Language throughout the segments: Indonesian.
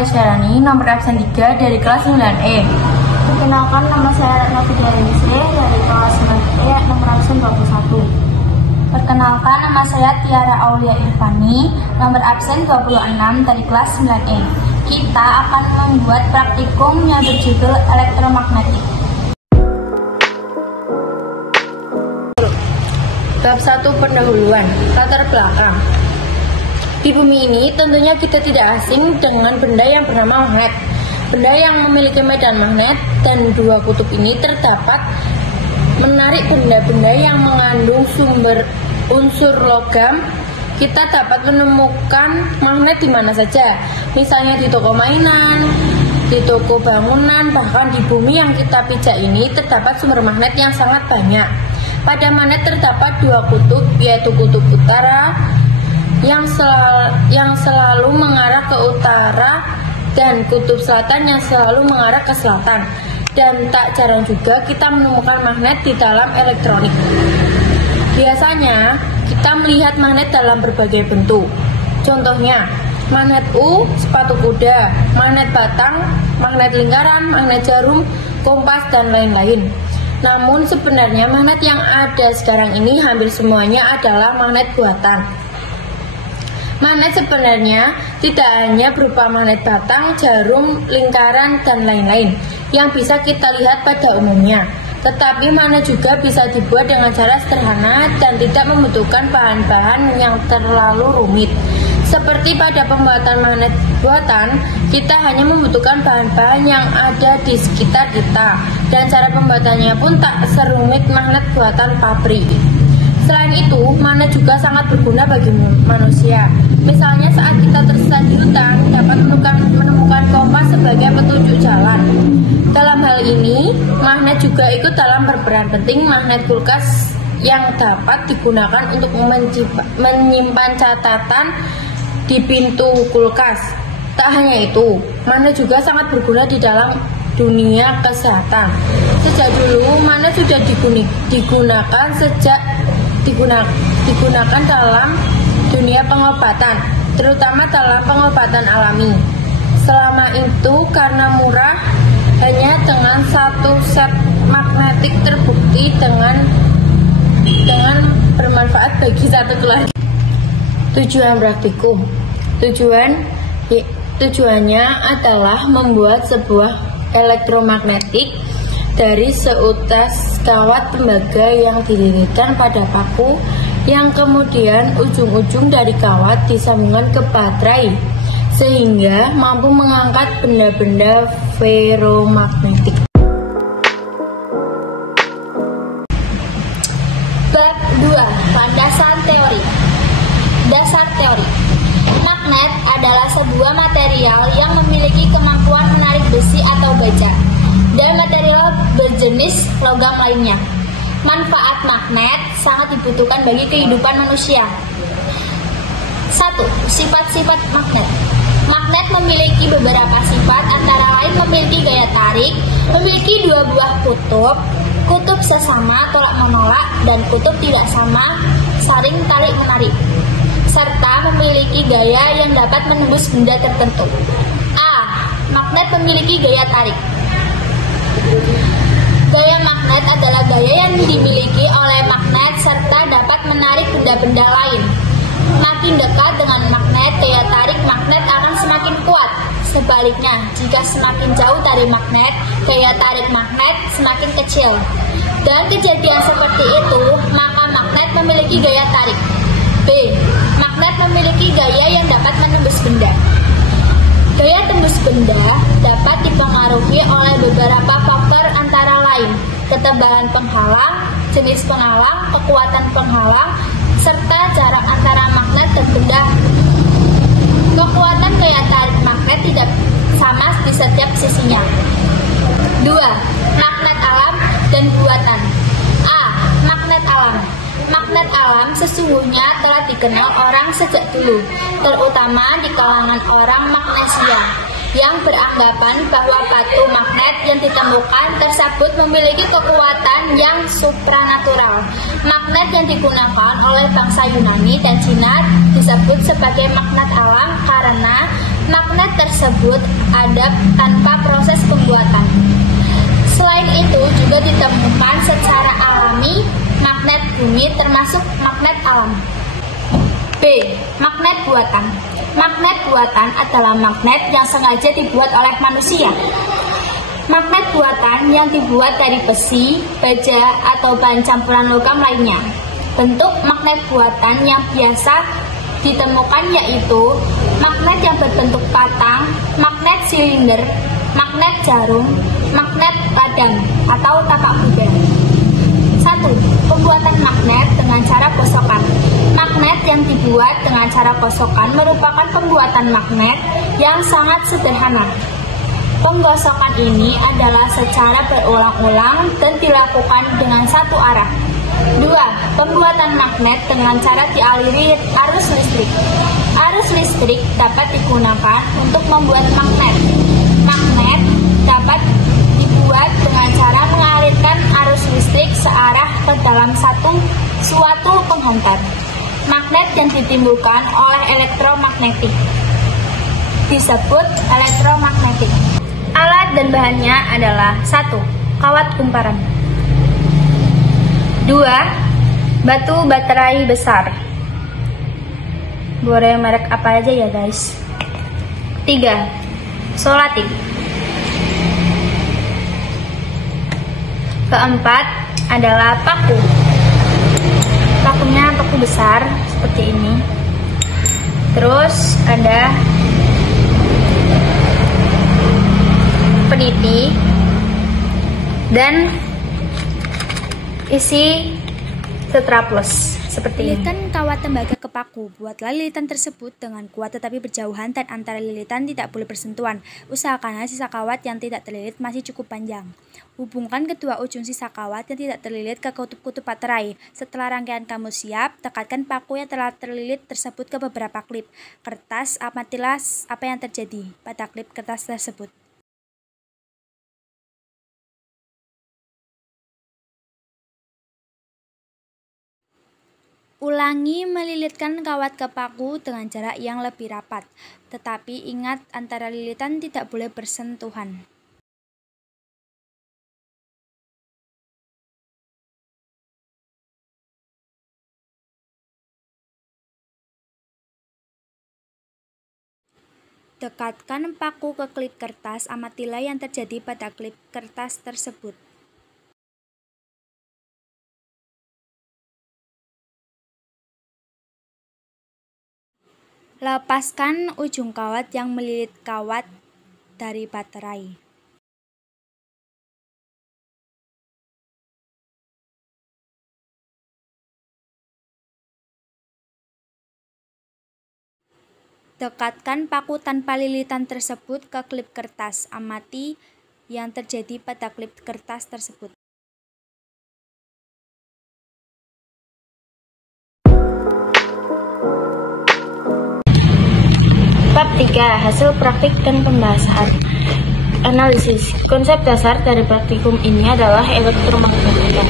Maya Syarani, nomor absen 3 dari kelas 9E. Perkenalkan, nama saya Ratna Fitrianisri dari kelas 9E, nomor absen 21. Perkenalkan, nama saya Tiara Aulia Irfani, nomor absen 26 dari kelas 9E. Kita akan membuat praktikum yang berjudul elektromagnetik. Bab 1 pendahuluan, latar belakang. Di bumi ini tentunya kita tidak asing dengan benda yang bernama magnet. Benda yang memiliki medan magnet dan dua kutub ini terdapat menarik benda-benda yang mengandung sumber unsur logam. Kita dapat menemukan magnet di mana saja, misalnya di toko mainan, di toko bangunan, bahkan di bumi yang kita pijak ini terdapat sumber magnet yang sangat banyak. Pada magnet terdapat dua kutub, yaitu kutub utara yang selalu mengarah ke utara dan kutub selatan yang selalu mengarah ke selatan. Dan tak jarang juga kita menemukan magnet di dalam elektronik. Biasanya kita melihat magnet dalam berbagai bentuk. Contohnya, magnet U, sepatu kuda, magnet batang, magnet lingkaran, magnet jarum, kompas, dan lain-lain. Namun sebenarnya magnet yang ada sekarang ini hampir semuanya adalah magnet buatan. Magnet sebenarnya tidak hanya berupa magnet batang, jarum, lingkaran, dan lain-lain yang bisa kita lihat pada umumnya. Tetapi magnet juga bisa dibuat dengan cara sederhana dan tidak membutuhkan bahan-bahan yang terlalu rumit. Seperti pada pembuatan magnet buatan, kita hanya membutuhkan bahan-bahan yang ada di sekitar kita, dan cara pembuatannya pun tak serumit magnet buatan pabrik. Selain itu, magnet juga sangat berguna bagi manusia. Misalnya saat kita tersesat di hutan, dapat menemukan kompas sebagai petunjuk jalan. Dalam hal ini, magnet juga ikut dalam berperan penting. Magnet kulkas yang dapat digunakan untuk menyimpan catatan di pintu kulkas. Tak hanya itu, magnet juga sangat berguna di dalam dunia kesehatan. Sejak dulu, magnet sudah digunakan dalam dunia pengobatan, terutama dalam pengobatan alami. Selama itu karena murah, hanya dengan satu set magnetik terbukti dengan bermanfaat bagi satu keluarga. Tujuan praktikum. Tujuannya adalah membuat sebuah elektromagnetik dari seutas kawat tembaga yang dililitkan pada paku, yang kemudian ujung-ujung dari kawat disambungkan ke baterai sehingga mampu mengangkat benda-benda ferromagnetik. Bab 2. Landasan teori. Dasar teori. Magnet adalah sebuah material yang memiliki kemampuan menarik besi atau baja dan material berjenis logam lainnya. Manfaat magnet sangat dibutuhkan bagi kehidupan manusia. 1. Sifat-sifat magnet. Magnet memiliki beberapa sifat, antara lain memiliki gaya tarik, memiliki dua buah kutub, kutub sesama tolak menolak, dan kutub tidak sama saling tarik menarik, serta memiliki gaya yang dapat menembus benda tertentu. A. Magnet memiliki gaya tarik. Gaya magnet adalah gaya yang dimiliki oleh magnet serta dapat menarik benda-benda lain. Makin dekat dengan magnet, daya tarik magnet akan semakin kuat. Sebaliknya, jika semakin jauh dari magnet, daya tarik magnet semakin kecil. Dalam kejadian seperti itu, maka magnet memiliki gaya tarik. B. Magnet memiliki gaya yang dapat menembus benda. Gaya tembus benda dapat dipengaruhi oleh beberapa faktor, antara lain ketebalan penghalang, jenis penghalang, kekuatan penghalang, serta jarak antara magnet dan benda. Kekuatan gaya tarik magnet tidak sama di setiap sisinya. 2. Magnet alam dan buatan. A. Magnet alam. Magnet alam sesungguhnya telah dikenal orang sejak dulu, terutama di kalangan orang Magnesia. yang beranggapan bahwa batu magnet yang ditemukan tersebut memiliki kekuatan yang supranatural. Magnet yang digunakan oleh bangsa Yunani dan Cina disebut sebagai magnet alam karena magnet tersebut ada tanpa proses pembuatan. Selain itu juga ditemukan secara alami magnet bumi termasuk magnet alam. B. Magnet buatan. Magnet buatan adalah magnet yang sengaja dibuat oleh manusia. Magnet buatan yang dibuat dari besi, baja, atau bahan campuran logam lainnya. Bentuk magnet buatan yang biasa ditemukan yaitu magnet yang berbentuk patang, magnet silinder, magnet jarum, magnet ladang, atau tapak kuda. 1. Pembuatan magnet dengan cara kosokan. Magnet yang dibuat dengan cara kosokan merupakan pembuatan magnet yang sangat sederhana. Penggosokan ini adalah secara berulang-ulang dan dilakukan dengan satu arah. 2. Pembuatan magnet dengan cara dialiri arus listrik. Arus listrik dapat digunakan untuk membuat magnet. Magnet dapat dibuat dengan cara mengalirkan arus listrik searah ke dalam suatu penghantar. Magnet yang ditimbulkan oleh elektromagnetik disebut elektromagnetik. Alat dan bahannya adalah 1. Kawat kumparan. 2. Batu baterai besar. Boleh merek apa aja ya guys. 3. Solatif. 4. adalah paku. Pakunya paku besar seperti ini. Terus ada peniti dan isi strapless seperti ini. Lilitkan kawat tembaga ke paku. Buatlah lilitan tersebut dengan kuat tetapi berjauhan dan antara lilitan tidak boleh bersentuhan. Usahakanlah sisa kawat yang tidak terlilit masih cukup panjang. Hubungkan kedua ujung sisa kawat yang tidak terlilit ke kutub-kutub baterai. Setelah rangkaian kamu siap, tekatkan paku yang telah terlilit tersebut ke beberapa klip kertas. Amatilah apa yang terjadi pada klip kertas tersebut. Ulangi melilitkan kawat ke paku dengan jarak yang lebih rapat, tetapi ingat antara lilitan tidak boleh bersentuhan. Dekatkan paku ke klip kertas, amatilah yang terjadi pada klip kertas tersebut. Lepaskan ujung kawat yang melilit kawat dari baterai. Dekatkan paku tanpa lilitan tersebut ke klip kertas. Amati yang terjadi pada klip kertas tersebut. Bab 3. Hasil praktik dan pembahasan. Analisis. Konsep dasar dari praktikum ini adalah elektromagnetika.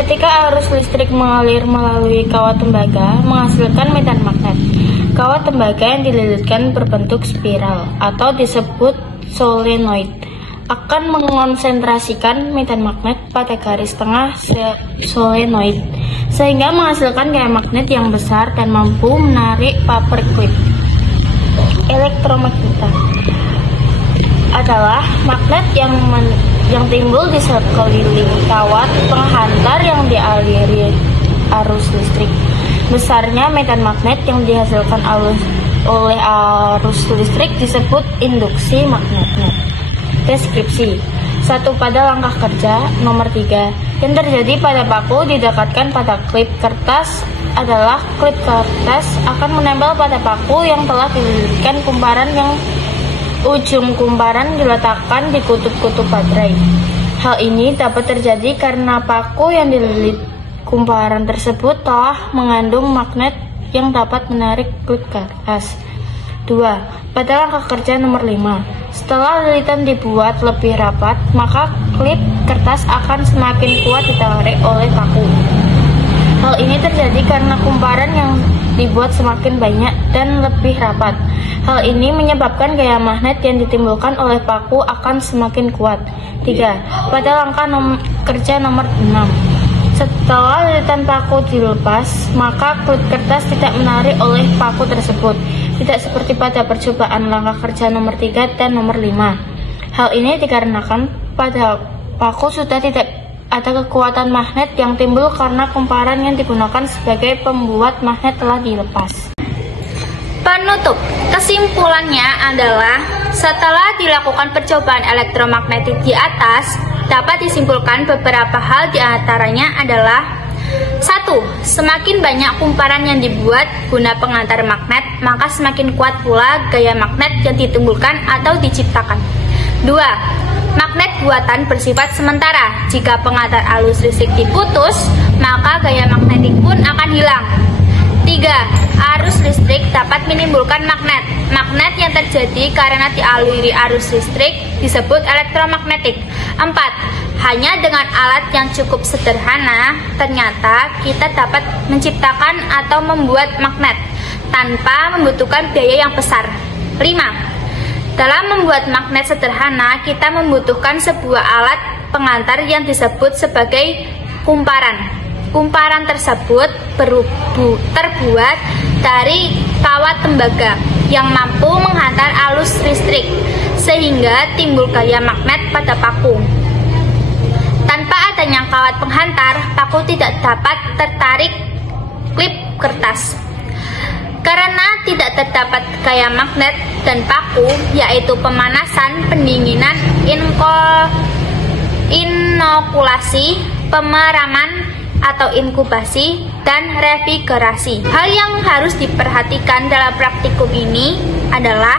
Ketika arus listrik mengalir melalui kawat tembaga menghasilkan medan magnet. Kawat tembaga yang dililitkan berbentuk spiral atau disebut solenoid akan mengonsentrasikan medan magnet pada garis tengah solenoid sehingga menghasilkan gaya magnet yang besar dan mampu menarik paper clip. Elektromagnetika adalah magnet yang timbul di sekeliling kawat penghantar yang dialiri arus listrik. Besarnya medan magnet yang dihasilkan oleh arus listrik disebut induksi magnet. Deskripsi. 1. Pada langkah kerja nomor 3 yang terjadi pada paku didekatkan pada klip kertas adalah klip kertas akan menempel pada paku yang telah dililitkan kumparan yang ujung kumparan diletakkan di kutub-kutub baterai. Hal ini dapat terjadi karena paku yang dililit kumparan tersebut telah mengandung magnet yang dapat menarik klip kertas. 2. Pada langkah kerja nomor 5, setelah lilitan dibuat lebih rapat, maka klip kertas akan semakin kuat ditarik oleh paku. Hal ini terjadi karena kumparan yang dibuat semakin banyak dan lebih rapat. Hal ini menyebabkan gaya magnet yang ditimbulkan oleh paku akan semakin kuat. 3. Pada langkah kerja nomor 6, setelah lilitan paku dilepas, maka klip kertas tidak menarik oleh paku tersebut. Tidak seperti pada percobaan langkah kerja nomor 3 dan nomor 5. Hal ini dikarenakan pada paku sudah tidak ada kekuatan magnet yang timbul karena kumparan yang digunakan sebagai pembuat magnet telah dilepas. Penutup, kesimpulannya adalah setelah dilakukan percobaan elektromagnetik di atas, dapat disimpulkan beberapa hal diantaranya adalah 1. Semakin banyak kumparan yang dibuat guna pengantar magnet, maka semakin kuat pula gaya magnet yang ditimbulkan atau diciptakan. 2. Magnet buatan bersifat sementara. Jika pengantar arus listrik diputus, maka gaya magnetik pun akan hilang. 3. Arus listrik dapat menimbulkan magnet. Magnet yang terjadi karena dialiri arus listrik disebut elektromagnetik. 4. Hanya dengan alat yang cukup sederhana, ternyata kita dapat menciptakan atau membuat magnet tanpa membutuhkan biaya yang besar. 5. Dalam membuat magnet sederhana, kita membutuhkan sebuah alat pengantar yang disebut sebagai kumparan. Kumparan tersebut terbuat dari kawat tembaga yang mampu menghantar arus listrik, sehingga timbul gaya magnet pada paku. Tanpa adanya kawat penghantar, paku tidak dapat tertarik klip kertas. Karena tidak terdapat gaya magnet dan paku, yaitu pemanasan, pendinginan, inokulasi, pemeraman atau inkubasi, dan refrigerasi. Hal yang harus diperhatikan dalam praktikum ini adalah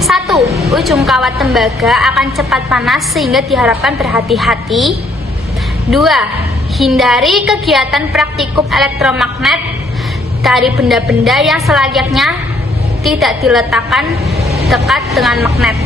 1. Ujung kawat tembaga akan cepat panas sehingga diharapkan berhati-hati. 2. Hindari kegiatan praktikum elektromagnet dari benda-benda yang selayaknya tidak diletakkan dekat dengan magnet.